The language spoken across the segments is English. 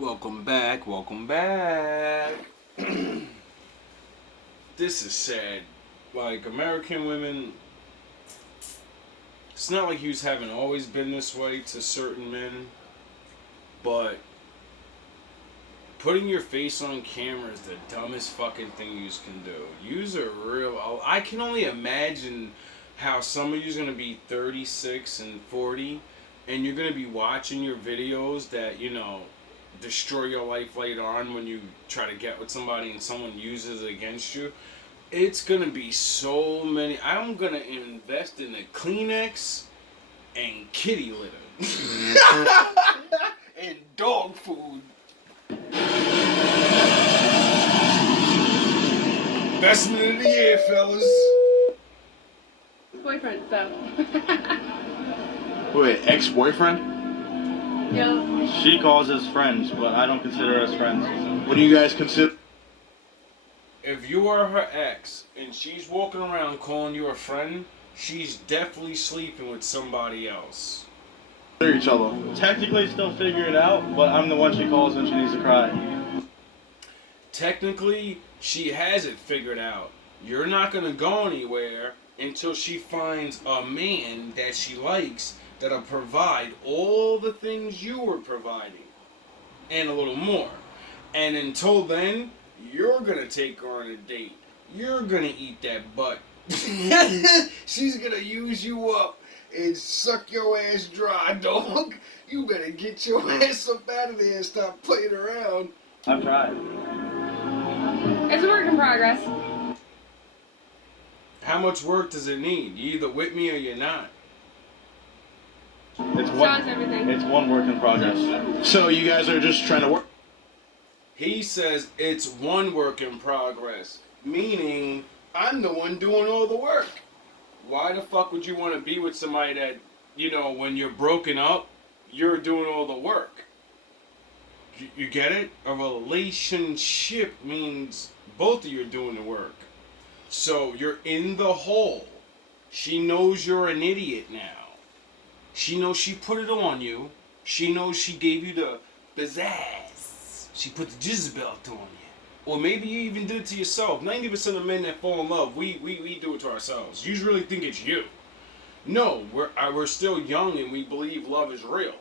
Welcome back, welcome back. This is sad. Like, American women, it's not like yous haven't always been this way to certain men, but putting your face on camera is the dumbest fucking thing yous can do. Yous are real. I can only imagine how some of you's gonna be 36 and 40, and you're gonna be watching your videos that, destroy your life later on when you try to get with somebody and someone uses it against you. It's gonna be so many. I'm gonna invest in a Kleenex and kitty litter and dog food. Best minute of the year, fellas. Boyfriend, so. Wait, ex-boyfriend? Yeah. She calls us friends, but I don't consider us friends. What do you guys consider? If you are her ex and she's walking around calling you a friend, she's definitely sleeping with somebody else. Each other. Technically still figure it out, but I'm the one she calls when she needs to cry. Technically, she has it figured out. You're not going to go anywhere until she finds a man that she likes that'll provide all the things you were providing. And a little more. And until then, you're going to take her on a date. You're going to eat that butt. She's going to use you up and suck your ass dry, dog. You better get your ass up out of there and stop playing around. I've tried. It's a work in progress. How much work does it need? You either with me or you're not. Sounds everything. It's one work in progress. So you guys are just trying to work? He says it's one work in progress, meaning I'm the one doing all the work. Why the fuck would you want to be with somebody that, when you're broken up, you're doing all the work? You get it? A relationship means both of you are doing the work. So you're in the hole. She knows you're an idiot now. She knows she put it on you. She knows she gave you the pizzazz. She put the Jezebel on you. Or maybe you even did it to yourself. 90% of men that fall in love, we do it to ourselves. You really think it's you. No, we're still young and we believe love is real.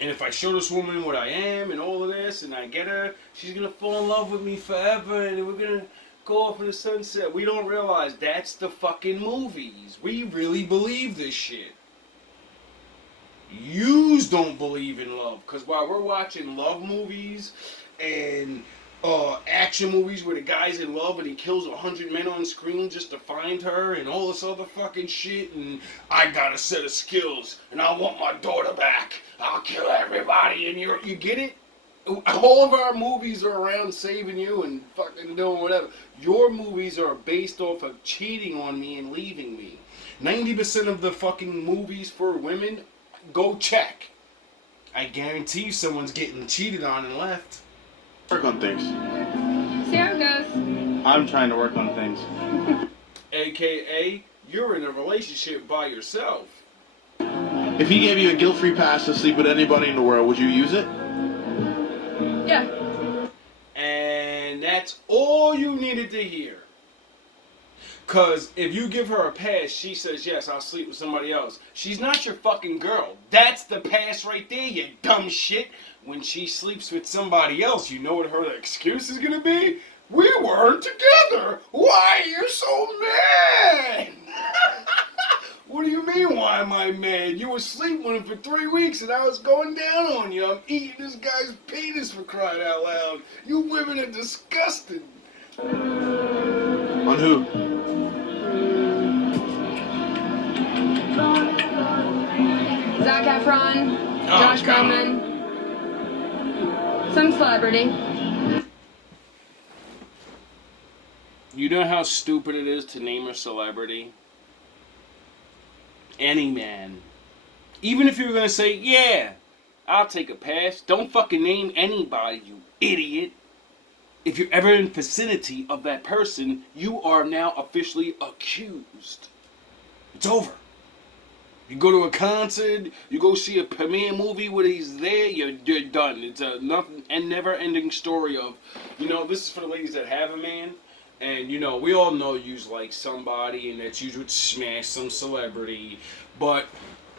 And if I show this woman what I am and all of this and I get her, she's going to fall in love with me forever and we're going to go off in the sunset. We don't realize that's the fucking movies. We really believe this shit. Yous don't believe in love. Because while we're watching love movies and action movies where the guy's in love and he kills 100 men on screen just to find her and all this other fucking shit, and I got a set of skills and I want my daughter back. I'll kill everybody and you get it? All of our movies are around saving you and fucking doing whatever. Your movies are based off of cheating on me and leaving me. 90% of the fucking movies for women, go check. I guarantee you someone's getting cheated on and left. Work on things. See how it goes. I'm trying to work on things. AKA, you're in a relationship by yourself. If he gave you a guilt-free pass to sleep with anybody in the world, would you use it? Yeah. And that's all you needed to hear. Because if you give her a pass, she says, yes, I'll sleep with somebody else. She's not your fucking girl. That's the pass right there, you dumb shit. When she sleeps with somebody else, you know what her excuse is going to be? We weren't together. Why are you so mad? What do you mean, why am I mad? You were sleeping with him for 3 weeks and I was going down on you. I'm eating this guy's penis for crying out loud. You women are disgusting. On who? Zac Efron, Josh Groban, some celebrity. You know how stupid it is to name a celebrity? Any man. Even if you were going to say, yeah, I'll take a pass. Don't fucking name anybody, you idiot. If you're ever in vicinity of that person, you are now officially accused. It's over. You go to a concert, you go see a premiere movie where he's there, you're done. It's a nothing and never-ending story of, this is for the ladies that have a man, and we all know you like somebody and that you would smash some celebrity, but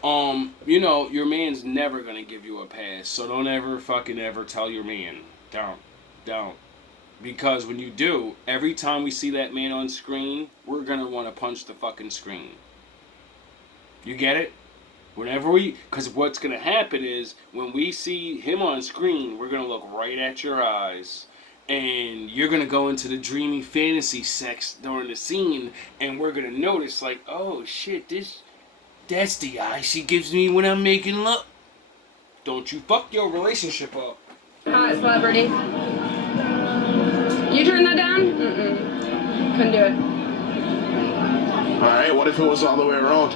your man's never gonna give you a pass. So don't ever fucking ever tell your man, don't. Because when you do, every time we see that man on screen, we're gonna want to punch the fucking screen. You get it? Because what's going to happen is, when we see him on screen, we're going to look right at your eyes. And you're going to go into the dreamy fantasy sex during the scene. And we're going to notice, like, oh shit, that's the eye she gives me when I'm making love. Don't you fuck your relationship up. Hot celebrity. You turn that down? Mm-mm. Couldn't do it. Alright, what if it was all the way around?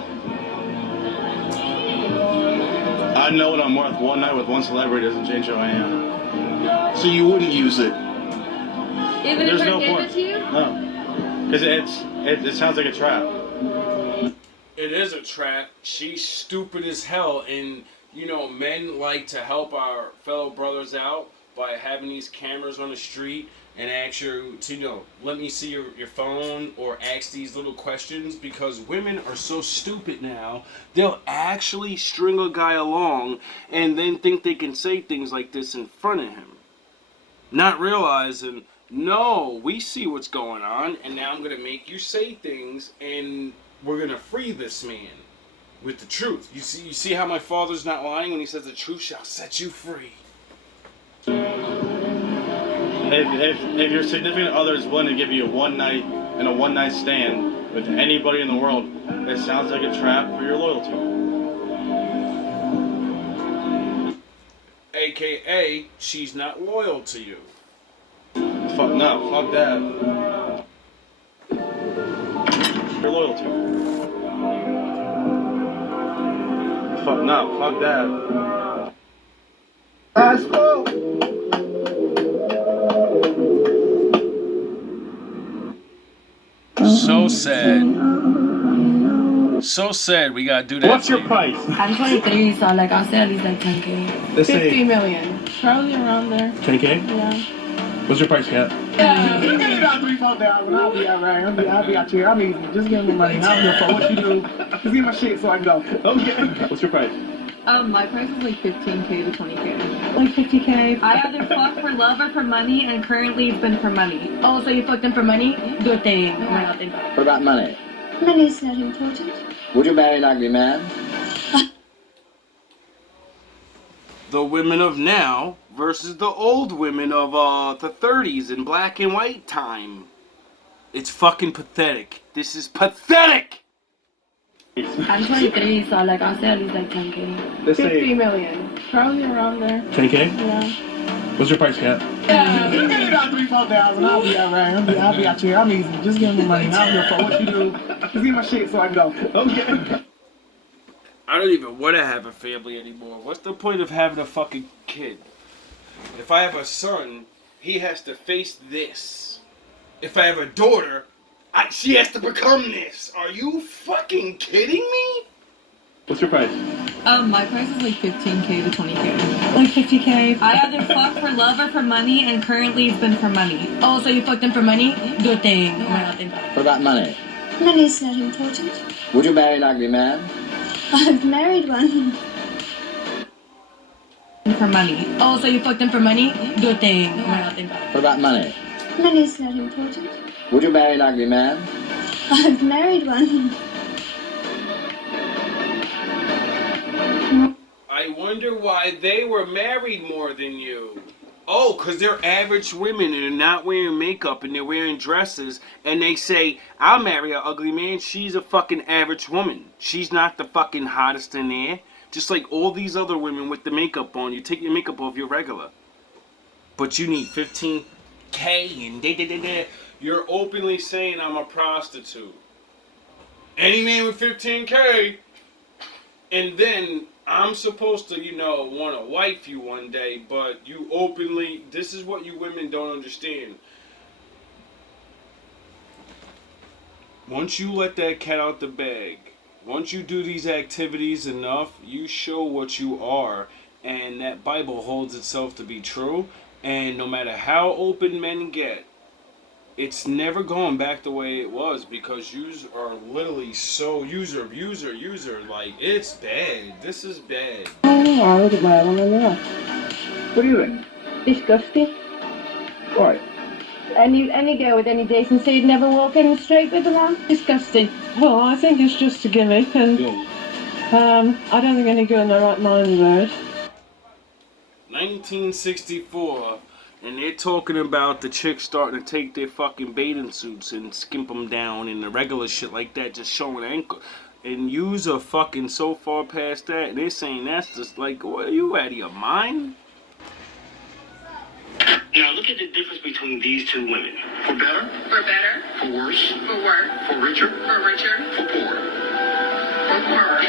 I know what I'm worth. One night with one celebrity doesn't change who I am. So you wouldn't use it? Even if I gave it to you? No. Because it sounds like a trap. It is a trap. She's stupid as hell. And, men like to help our fellow brothers out by having these cameras on the street and ask you to, let me see your phone, or ask these little questions, because women are so stupid now. They'll actually string a guy along and then think they can say things like this in front of him. Not realizing, no, we see what's going on, and now I'm going to make you say things, and we're going to free this man with the truth. You see how my father's not lying when he says the truth shall set you free. If your significant other is willing to give you a one night stand with anybody in the world, it sounds like a trap for your loyalty. AKA, she's not loyal to you. Fuck that. Your loyalty. Fuck that. Let's go. So sad. So sad we gotta do that. What's your price? I'm 23, so like I'll say at least like 10K. Let's say 50 million. Probably around there. 10K? Yeah. What's your price, Kat? You get it out 3, 4 thousand. I'll be alright. I'll be out here. I'm easy. Just give me money. I don't give a fuck what you do. Just give me my shit so I can go. Okay. What's your price? My price is like 15K to 20K. Like 50K. I either fuck for love or for money, and currently it's been for money. Oh, so you fucked him for money? Good thing. Might not think that. What about money? Money's not important. Would you marry an ugly man? The women of now versus the old women of the 30s in black and white time. It's fucking pathetic. This is pathetic! I'm 23, so like I'll say at least like 10K. Let's 50 say million. Probably around there. 10K? Yeah. What's your price, Kat? You get it out 3, 4 thousand. I'll be alright. I'll be out here. I'm easy. Just give me money. I don't give a fuck what you do. Just give me my shit so I can go. Okay. I don't even want to have a family anymore. What's the point of having a fucking kid? If I have a son, he has to face this. If I have a daughter, she has to become this. Are you fucking kidding me? What's your price? My price is like 15K to 20K. Like 50K. I either fuck for love or for money, and currently it's been for money. Oh, so you fucked him for money? Good thing. Might not think that. What about money? Money's not important. Would you marry an ugly man? I've married one. For money. Oh, so you fucked him for money? Good thing. Might not think that. What about money? Money's not important. Would you marry an ugly man? I've married one. I wonder why they were married more than you. Oh, because they're average women and they're not wearing makeup and they're wearing dresses, and they say, I'll marry an ugly man. She's a fucking average woman. She's not the fucking hottest in there. Just like all these other women with the makeup on. You take your makeup off, you're regular. But you need 15K and da-da-da-da. You're openly saying I'm a prostitute. Any man with 15K, and then I'm supposed to, want to wife you one day, but you openly, this is what you women don't understand. Once you let that cat out the bag, Once you do these activities enough, you show what you are, and that Bible holds itself to be true. And no matter how open men get, it's never going back the way it was, because yous are literally so user. Like, it's bad. This is bad. I look at my one. What do you think? Disgusting. Why? Any girl with any decency would never walk in the street with a man. Disgusting. Well, I think it's just a gimmick, and I don't think any girl in their right mind would wear it. 1964, and they're talking about the chicks starting to take their fucking bathing suits and skimp them down and the regular shit like that, just showing ankle. And yous are fucking so far past that, and they're saying that's just like, what, are you out of your mind? Now look at the difference between these two women. For better, For better. for worse, For work. for richer, For richer. for poorer. For poorer.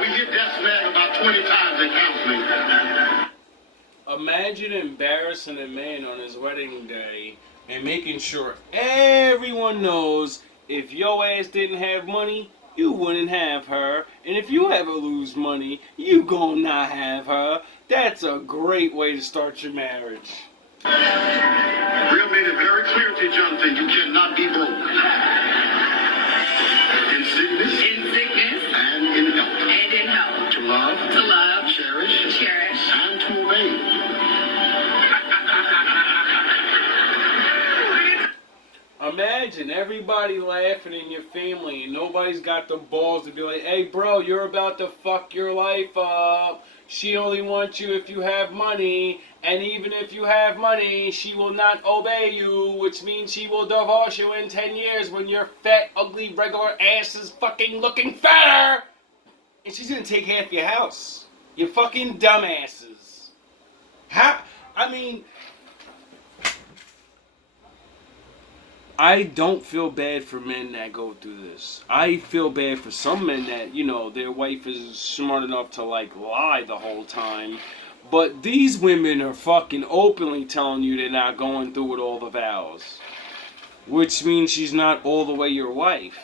We hit that snag about 20 times in counseling. Imagine embarrassing a man on his wedding day and making sure everyone knows if your ass didn't have money, you wouldn't have her. And if you ever lose money, you gon' not have her. That's a great way to start your marriage. Real made it very clear to Jonathan, you cannot be broke. In sickness, In sickness. and in health. And in health. To love, To love. cherish, Cherish. and to obey. Imagine everybody laughing in your family and nobody's got the balls to be like, hey bro, you're about to fuck your life up. She only wants you if you have money, and even if you have money, she will not obey you, which means she will divorce you in 10 years when your fat, ugly, regular ass is fucking looking fatter. And she's gonna take half your house. You fucking dumbasses. I don't feel bad for men that go through this. I feel bad for some men that, their wife is smart enough to, lie the whole time. But these women are fucking openly telling you they're not going through with all the vows. Which means she's not all the way your wife.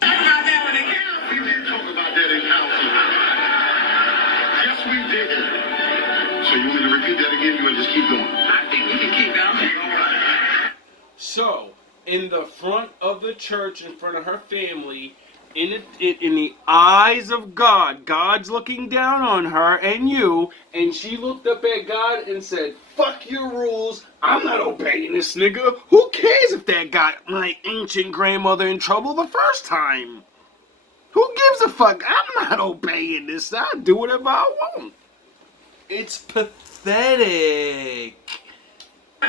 We didn't talk about that in counseling. Yes, we did. So you want me to repeat that again? You want to just keep going? I think we can keep going. All right. So, in the front of the church, in front of her family, in the eyes of God, God's looking down on her and you, and she looked up at God and said, fuck your rules, I'm not obeying this nigga. Who cares if that got my ancient grandmother in trouble the first time? Who gives a fuck? I'm not obeying this. I'll do whatever I want. It's pathetic. We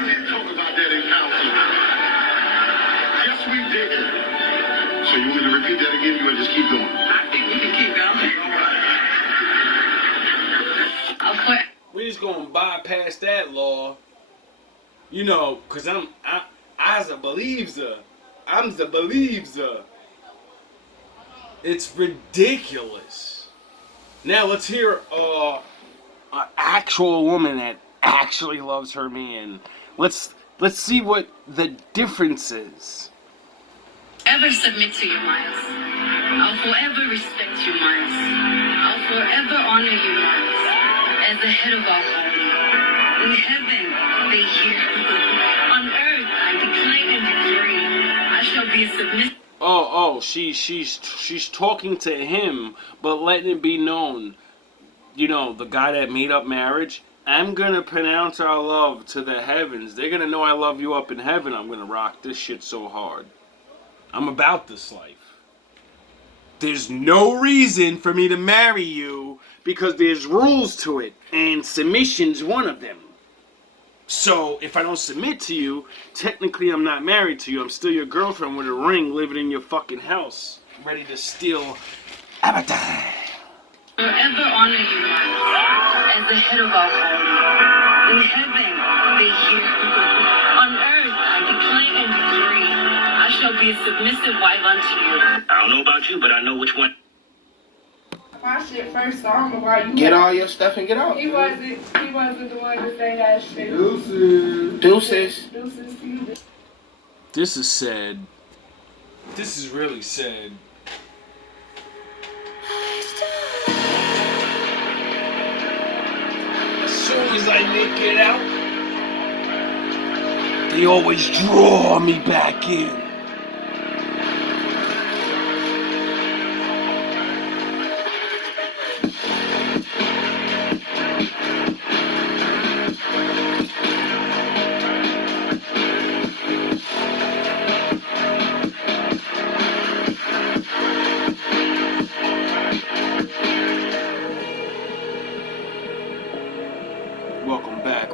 didn't talk about that in counseling. Yes, we did. So you want me to repeat that again? You want to just keep going? I think we can keep going. All right. I'll put. We just gonna bypass that law, cause I's a believer. I'm the believer. It's ridiculous. Now let's hear an actual woman that actually loves her man. Let's see what the difference is. Ever submit to you, Miles. I'll forever respect you, Miles. I'll forever honor you, Miles, as the head of our home. In heaven, they hear. On earth, I declare and decree, I shall be submissive. She's talking to him, but letting it be known, the guy that made up marriage, I'm gonna pronounce our love to the heavens. They're gonna know I love you up in heaven. I'm gonna rock this shit so hard. I'm about this life. There's no reason for me to marry you because there's rules to it, and submission's one of them. So, if I don't submit to you, technically I'm not married to you. I'm still your girlfriend with a ring living in your fucking house, ready to steal everything. Forever honor you, Miles, as the head of our home. In heaven, they hear. On earth, I declare and decree, I shall be a submissive wife unto you. I don't know about you, but I know which one. my shit first, so I don't know why you. Get all your stuff and get out. He wasn't the one to say that shit. Deuces. Deuces. Deuces to you. This is sad. This is really sad. As soon as I make it out, they always draw me back in. Welcome back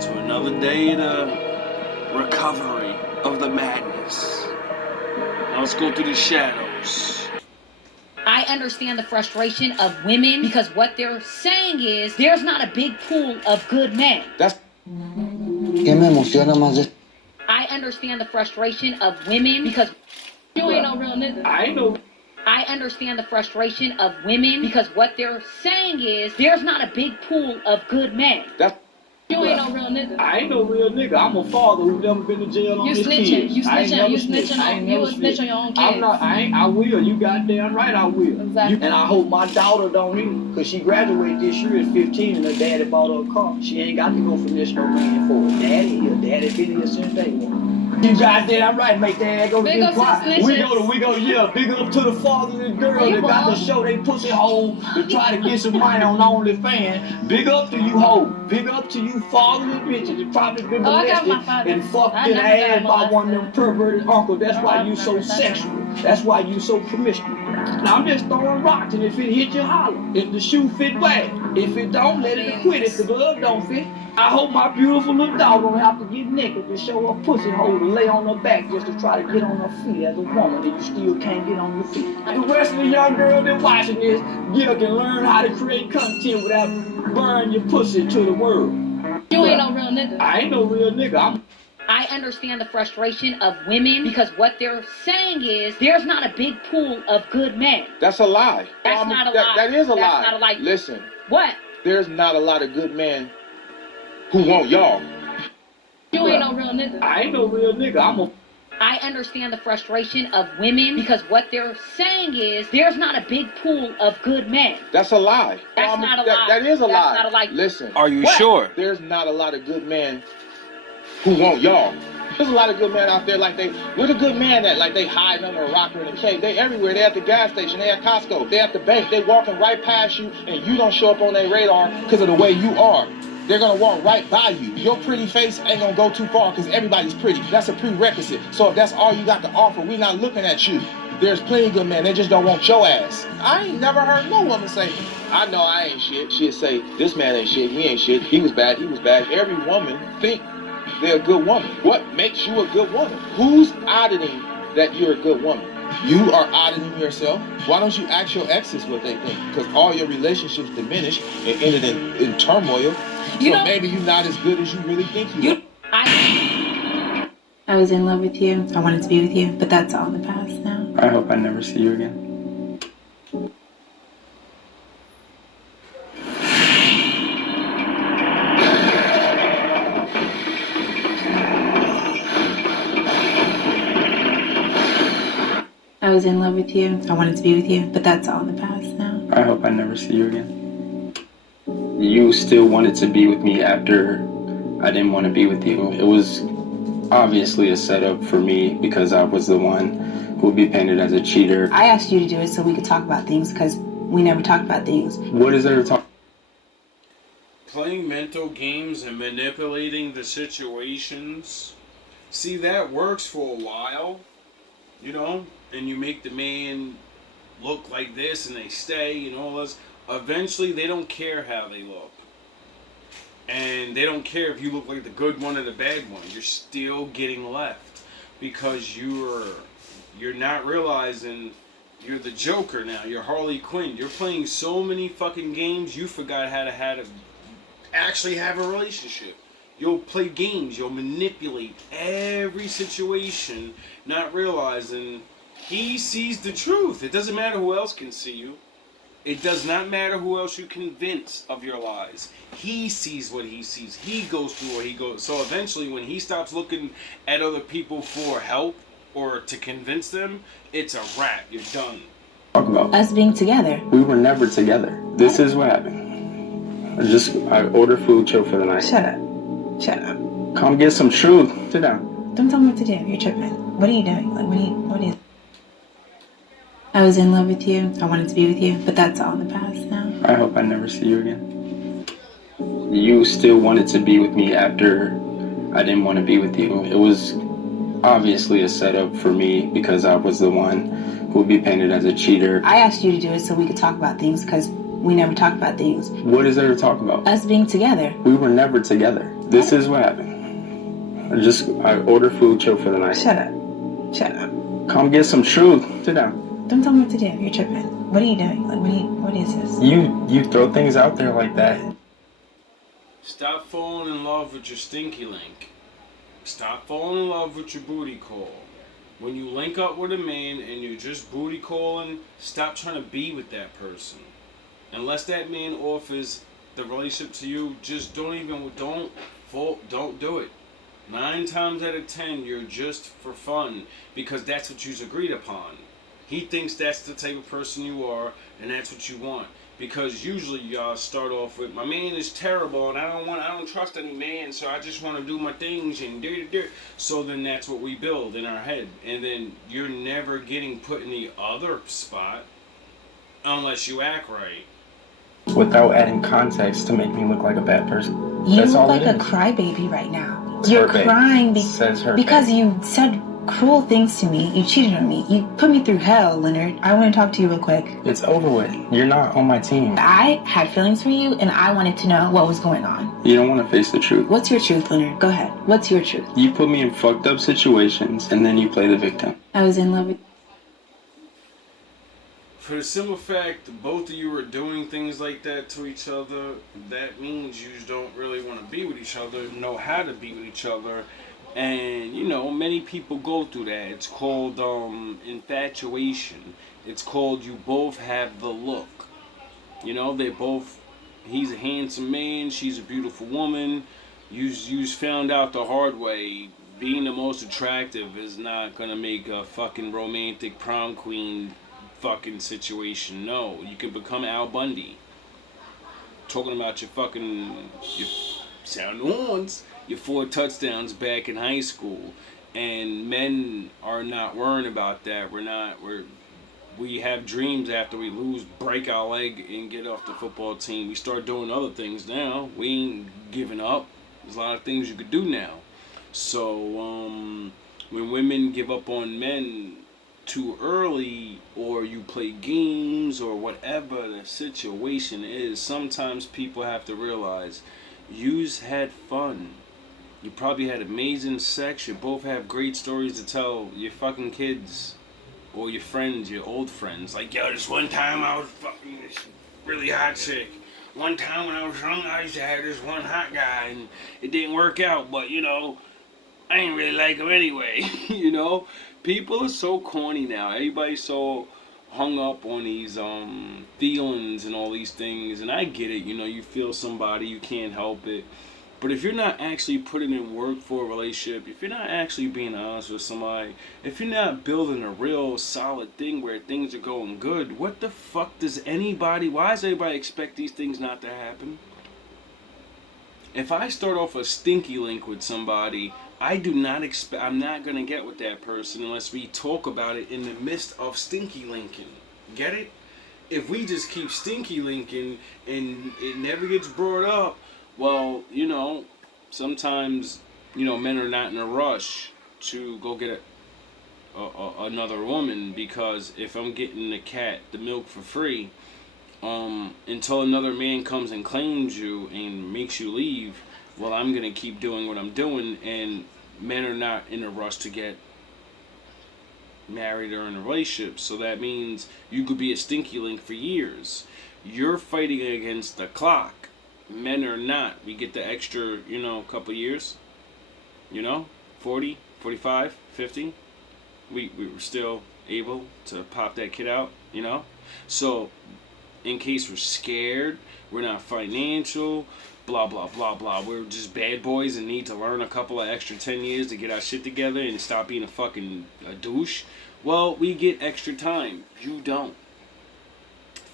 to another day of the recovery of the madness. Now let's go through the shadows. I understand the frustration of women because what they're saying is there's not a big pool of good men. ¿Qué me emociona más? I understand the frustration of women because you ain't no real nigga. I know. I understand the frustration of women because what they're saying is there's not a big pool of good men. You ain't no real nigga. I ain't no real nigga. I'm a father who never been to jail on his kids. You snitching on your own kids. I'm not, I will. You goddamn right I will. Exactly. And I hope my daughter don't either. Cause she graduated this year at 15 and her daddy bought her a car. She ain't got to go from this no man for her daddy. Her daddy been here since day one. You goddamn right, make that go to Big get up to quiet. the We go, yeah, big up to the father and girl that got to show they pussy hole to try to get some money on OnlyFans. Big up to you hoes. Big up to you fatherless bitches that probably been molested and fucked in the ass by one of them perverted uncles. That's why you so sexual. That's why you so promiscuous. Now I'm just throwing rocks, and if it hit you, holler. If the shoe fit bad. If it don't, let it quit. If the glove don't fit, I hope my beautiful little dog don't have to get naked to show her pussy hole to lay on her back just to try to get on her feet as a woman, and you still can't get on your feet. The rest of the young girls that watching this, get up and learn how to create content without burning your pussy to the world. You ain't no real nigga. I ain't no real nigga. I understand the frustration of women because what they're saying is there's not a big pool of good men. That's a lie. That's not a lie. That is a That's lie. not a lie. Listen. What? There's not a lot of good men who want y'all. You ain't no real nigga. I ain't no real nigga. I understand the frustration of women because what they're saying is there's not a big pool of good men. That's a lie. That's not a lie. That is a lie. That's not a lie. Listen. Are you sure? There's not a lot of good men who want y'all. There's a lot of good men out there where the good man at? Like they hiding under a rock or in a cave. They everywhere. They at the gas station. They at Costco. They at the bank. They walking right past you and you don't show up on their radar because of the way you are. They're gonna walk right by you. Your pretty face ain't gonna go too far because everybody's pretty. That's a prerequisite. So if that's all you got to offer, we not looking at you. There's plenty of good men. They just don't want your ass. I ain't never heard no woman say, I know I ain't shit. She'd say, this man ain't shit. He ain't shit. He was bad. He was bad. Every woman think they're a good woman. What makes you a good woman? Who's auditing that you're a good woman? You are auditing yourself. Why don't you ask your exes what they think? Because all your relationships diminished and ended in turmoil. So maybe you're not as good as you really think you are. I was in love with you. I wanted to be with you, but that's all in the past now. I hope I never see you again. I was in love with you. I wanted to be with you, but that's all in the past now. I hope I never see you again. You still wanted to be with me after I didn't want to be with you. It was obviously a setup for me because I was the one who would be painted as a cheater. I asked you to do it so we could talk about things because we never talked about things. What is there to talk? Playing mental games and manipulating the situations. See, that works for a while, and you make the man look like this and they stay and all this. Eventually, they don't care how they look. And they don't care if you look like the good one or the bad one. You're still getting left because you're not realizing you're the Joker now. You're Harley Quinn. You're playing so many fucking games, you forgot how to actually have a relationship. You'll play games. You'll manipulate every situation, not realizing He sees the truth. It doesn't matter who else can see you. It does not matter who else you convince of your lies. He sees what he sees. He goes through what he goes. So eventually, when he stops looking at other people for help or to convince them, it's a wrap. You're done. Talk about Us being together. we were never together. This is what happened. I order food, chill for the night. Shut up. Shut up. Come get some truth. Sit down. Don't tell me what to do. You're tripping. What are you doing? Like, what is... I was in love with you. I wanted to be with you, but that's all in the past now. I hope I never see you again. You still wanted to be with me after I didn't want to be with you. It was obviously a setup for me because I was the one who would be painted as a cheater. I asked you to do it so we could talk about things because we never talk about things. What is there to talk about? Us being together. We were never together. This is what happened. I order food, chill for the night. Shut up. Shut up. Come get some truth. Sit down. Don't tell me what to do. You're tripping. What are you doing? Like, what is this? You throw things out there like that. Stop falling in love with your stinky link. Stop falling in love with your booty call. When you link up with a man and you're just booty calling, stop trying to be with that person. Unless that man offers the relationship to you, just don't do it. 9 times out of 10, you're just for fun because that's what you've agreed upon. He thinks that's the type of person you are, and that's what you want. Because usually y'all start off with, my man is terrible, and I don't trust any man, so I just want to do my things and do. So then that's what we build in our head, and then you're never getting put in the other spot unless you act right. Without adding context to make me look like a bad person. You That's look all like it a is. crybaby right now. It's You're her babe. crying Says her because babe. you said cruel things to me. You cheated on me. You put me through hell, Leonard. I want to talk to you real quick. It's over with. You're not on my team. I had feelings for you, and I wanted to know what was going on. You don't want to face the truth. What's your truth, Leonard? Go ahead. What's your truth? You put me in fucked up situations, and then you play the victim. I was in love with... For the simple fact that both of you are doing things like that to each other, that means you don't really want to be with each other, know how to be with each other. And, many people go through that. It's called infatuation. It's called you both have the look. He's a handsome man, she's a beautiful woman. You found out the hard way. Being the most attractive is not going to make a fucking romantic prom queen fucking situation. No, you can become Al Bundy. Talking about your sound horns, your 4 touchdowns back in high school, and men are not worrying about that. We have dreams after we lose, break our leg, and get off the football team. We start doing other things now. We ain't giving up. There's a lot of things you could do now. So when women give up on men too early, or you play games, or whatever the situation is, sometimes people have to realize you've had fun. You probably had amazing sex. You both have great stories to tell your fucking kids or your friends, your old friends. Like, yo, this one time I was fucking this really hot chick. One time when I was young, I used to have this one hot guy, and it didn't work out, but I ain't really like him anyway. People are so corny now. Everybody's so hung up on these feelings and all these things, and I get it. You feel somebody, you can't help it. But if you're not actually putting in work for a relationship, if you're not actually being honest with somebody, if you're not building a real solid thing where things are going good, what the fuck why does everybody expect these things not to happen? If I start off a stinky link with somebody, I'm not going to get with that person unless we talk about it in the midst of stinky linking. Get it? If we just keep stinky linking and it never gets brought up, well, sometimes, men are not in a rush to go get another woman, because if I'm getting the milk for free, until another man comes and claims you and makes you leave, well, I'm going to keep doing what I'm doing, and men are not in a rush to get married or in a relationship. So that means you could be a stinky link for years. You're fighting against the clock. Men are not. We get the extra, couple years, 40, 45, 50. We were still able to pop that kid out, you know? So, in case we're scared, we're not financial, blah, blah, blah, blah. We're just bad boys and need to learn a couple of extra 10 years to get our shit together and stop being a douche. Well, we get extra time. You don't.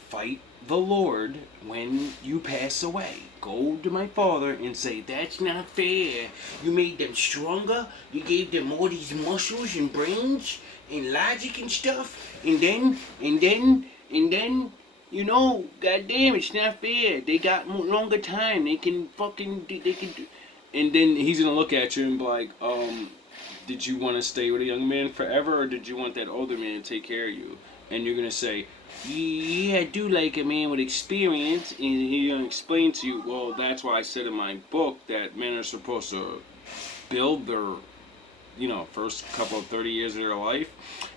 Fight the Lord when you pass away. Go to my Father and say, that's not fair. You made them stronger. You gave them all these muscles and brains and logic and stuff. And then, you know, goddamn, it's not fair. They got longer time. They can do. And then he's going to look at you and be like, did you want to stay with a young man forever, or did you want that older man to take care of you? And you're going to say, yeah, I do like a man with experience. And he's going to explain to you, well, that's why I said in my book that men are supposed to build their, you know, first couple of 30 years of their life.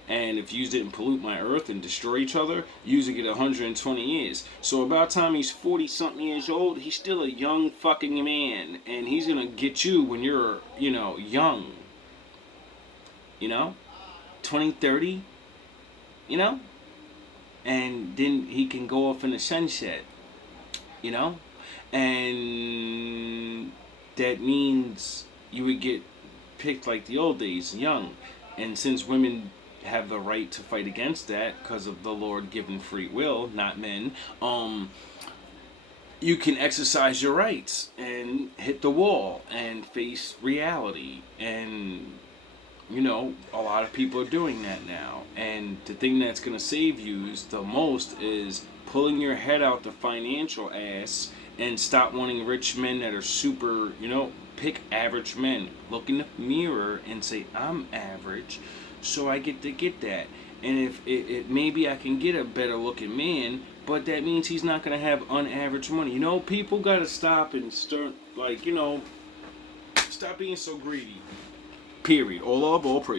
And if you didn't pollute my earth and destroy each other, you usually get 120 years. So about time he's 40-something years old, he's still a young fucking man. And he's going to get you when you're, you know, young. You know? 20, 30. You know? And then he can go off in the sunset. You know? And that means you would get picked like the old days, young. And since women have the right to fight against that because of the Lord given free will, not men, you can exercise your rights and hit the wall and face reality. And you know, a lot of people are doing that now. And the thing that's going to save you the most is pulling your head out the financial ass and stop wanting rich men that are super, you know, pick average men. Look in the mirror and say, I'm average, so I get to get that. And if it maybe I can get a better looking man, but that means he's not going to have unaverage money. You know, people got to stop and start, like, you know, stop being so greedy. Period. All love, all praise.